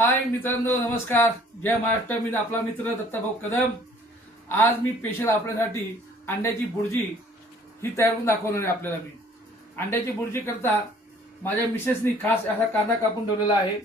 हाय मित्रांनो नमस्कार. जय महाराष्ट्र. मी आपला मित्र दत्ताभाऊ कदम. आज मी पेशल आपल्यासाठी अंड्याची बुर्जी ही तयार करून दाखवणार आहे आपल्याला मी. अंड्याची बुर्जी करता माझ्या मिसेसनी खास असा कांदा कापून ठेवलेला आहे.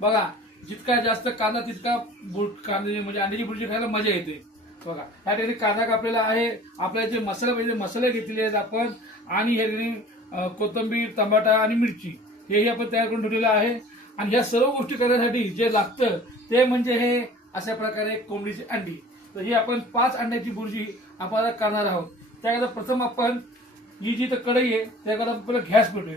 बघा जितका जास्त कांदा तितका बुर कांदा म्हणजे अंड्याची बुर्जी खायला मजा येते. बघा ह्या ठिकाणी कांदा कापलेला आहे. आपल्याला जे मसाले पाहिजे म्हणजे मसाले घेतलेले आहेत आपण. आणि ह्या ठिकाणी कोथिंबीर टमाटा आणि मिरची. हेही आपण तयार करून ठेवलेलं आहे. आणि ह्या सर्व गोष्टी करण्यासाठी जे लागतं ते म्हणजे हे अशा प्रकारे कोंबडीची अंडी. तर ही आपण पाच अंड्याची बुर्जी आपण करणार आहोत. त्याकरता प्रथम आपण ही जी तर कढई आहे त्याकरता आपल्याला गॅस पेटूया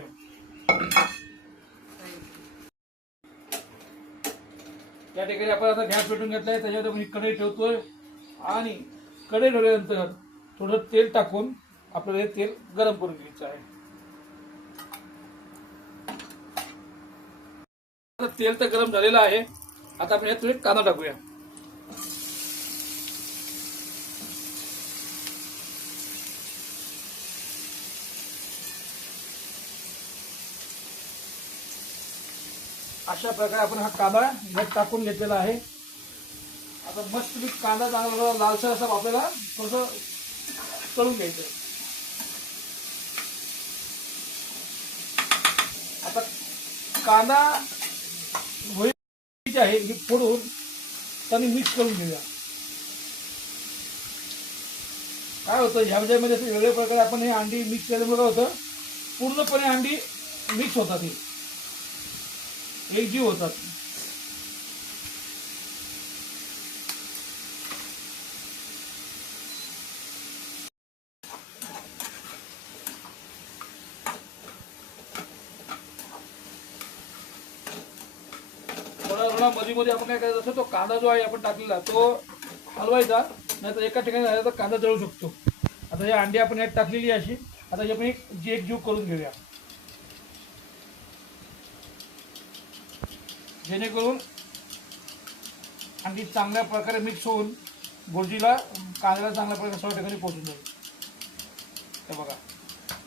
त्या ठिकाणी आपण आता गॅस पेटून घेतलाय त्याच्यावर आपण ही कढई ठेवतोय. आणि कढई ठेवल्यानंतर थोडं तेल टाकून आपल्याला हे तेल गरम करून घ्यायचं आहे. तेल तर गरम झालेलं आहे. आता आपण यात थोडे कांदा टाकूया. अशा प्रकारे आपण हा कांदा यात टाकून घेतलेला आहे. आता मस्त मी कांदा चांगला लालसर असा आपल्याला थोडस तळून घ्यायचं. आता कांदा जी आहे ही फोडून त्यांनी मिक्स करून घेऊया. काय होतं ह्याच्यामध्ये असं वेगळ्या प्रकारे आपण हे अंडी मिक्स केल्यामुळे काय होतं पूर्णपणे अंडी मिक्स होतात हे. एकजीव होतात. थोडा मध्ये मध्ये आपण काय करायचं असतो तो कांदा जो आहे आपण टाकलेला तो हलवायचा नाही तर एका ठिकाणी झाला तर कांदा जळू शकतो. आता हे अंडी आपण यात टाकलेली अशी. आता हे आपण एक जी एक जीव करून घेऊया. जेणेकरून अंडी चांगल्या प्रकारे मिक्स होऊन भुर्जीला कांद्याला चांगल्या प्रकारे सर्व ठिकाणी पोहोचून जाईल. हे बघा.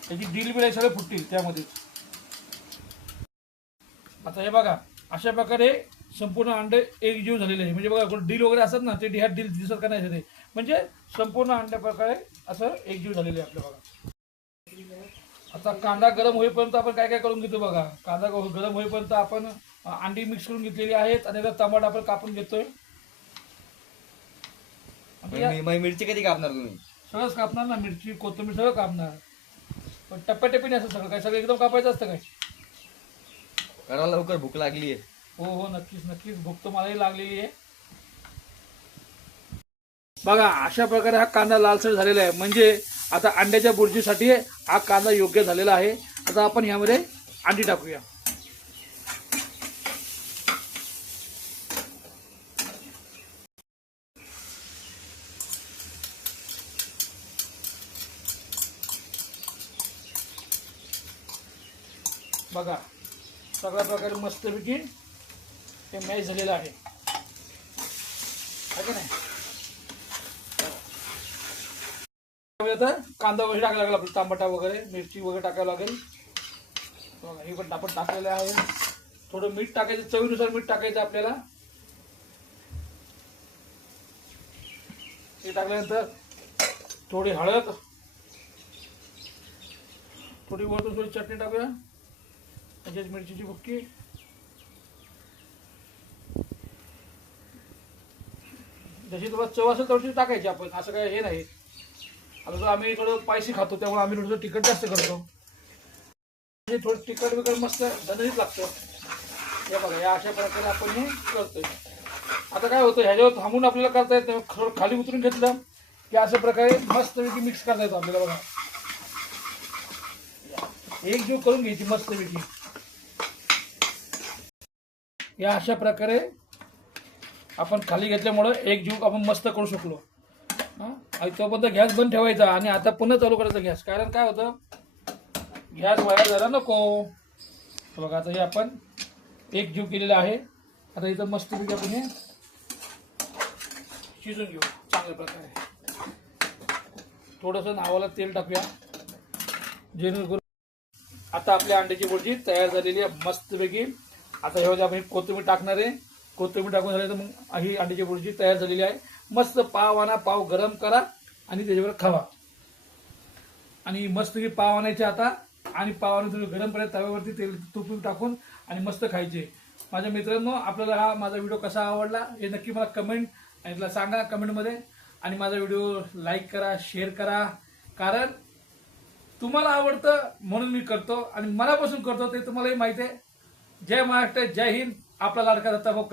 त्याची डील बिल सगळे फुटतील त्यामध्येच. आता हे बघा. अशा प्रकारे संपूर्ण अंडे एकजीव झालेले आहे. म्हणजे बघा डील वगैरे असतात ना ते ह्या डील दिसत का नाही ते. म्हणजे संपूर्ण अंड्या प्रकारे असं एकजीव झालेले आहे आपल्या बघा. आता कांदा गरम होईपर्यंत आपण काय काय करून घेतो बघा. कांदा गरम होईपर्यंत आपण अंडी मिक्स करून घेतलेली आहेत आणि टमाटा आपण कापून घेतोय. मिरची कधी कापणार तुम्ही? सगळंच कापणार ना मिरची कोथिंबीर सगळं कापणार. पण टप्प्याटप्प्याने असं सगळं काय सगळं एकदम कापायचं असतं काय? करा लवकर भूक लागली आहे हो हो नक्कीच नक्कीच. भूक तर मलाही लागलेली आहे. बघा अशा प्रकारे हा कांदा लालसर झालेला आहे. म्हणजे आता अंड्याच्या बुर्जीसाठी हा कांदा योग्य झालेला आहे. आता आपण यामध्ये अंडी टाकूया. बघा सगळ्या प्रकारे मस्तपैकी हे मॅच झालेलं आहे. का नाही? कांदा वगैरे टाकायला लागेल आपलं टमाटा वगैरे मिरची वगैरे टाकायला लागेल. हे पण आपण टाकलेलं आहे. थोडं मीठ टाकायचं चवीनुसार मीठ टाकायचं आपल्याला. हे टाकल्यानंतर थोडी हळद थोडी वरतून थोडी चटणी टाकूया. म्हणजेच मिरचीची बुक्की. जशी तुम्हाला चव असेल टाकायची आपण असं काय हे नाही. आता जर आम्ही थोडं पायसी खातो त्यामुळे आम्ही थोडंसं तिखट जास्त करतो. थोडं तिखट विकट मस्त दणदणीत लागतं. हे बघा या अशा प्रकारे आपण हे करतोय. आता काय होतं ह्याच्यावर थांबून आपल्याला करता येत थोडं खाली उतरून घेतलं की अशा प्रकारे मस्तपैकी मिक्स करता येतो आपल्याला बघा. एक जीव करून घ्यायची मस्तपैकी. या अशा प्रकारे आपण खाली घेतल्यामुळं एक जीव आपण मस्त करू शकलो. हां? आणि तोपर्यंत गॅस बंद ठेवायचा आणि आता पुन्हा चालू करायचा गॅस. कारण काय होतं? गॅस वाया झाला नको. बघा आता हे आपण एक जीव केलेला आहे. आता इथं मस्तपैकी आपण हे शिजून घेऊ. चांगल्या प्रकारे. थोडंसं नावाला तेल टाकूया. जेणेकरून आता आपल्या अंड्याची बोटी तयार झालेली आहे मस्तपैकी. आता ह्यामध्ये आपण कोथिंबीर टाकणार आहे. कोथिंबीर टाकून झाले तर मग ही अंड्याची बुर्जी तयार झालेली आहे. मस्त पाव आणा पाव गरम करा आणि त्याच्यावर खावा. आणि मस्त ही पाव आणायचे आता. आणि पाव आणून तुम्ही गरम करायचं तव्यावरती तेल तूप टाकून आणि मस्त खायचे. माझ्या मित्रांनो आपल्याला हा माझा व्हिडिओ कसा आवडला हे नक्की मला कमेंट आणि सांगा कमेंटमध्ये आणि माझा व्हिडिओ लाईक करा शेअर करा. कारण तुम्हाला आवडतं म्हणून मी करतो आणि मनापासून करतो ते तुम्हालाही माहिती आहे. जय महाराष्ट्र जय हिंद. आपला लाडका दत्ता भाऊ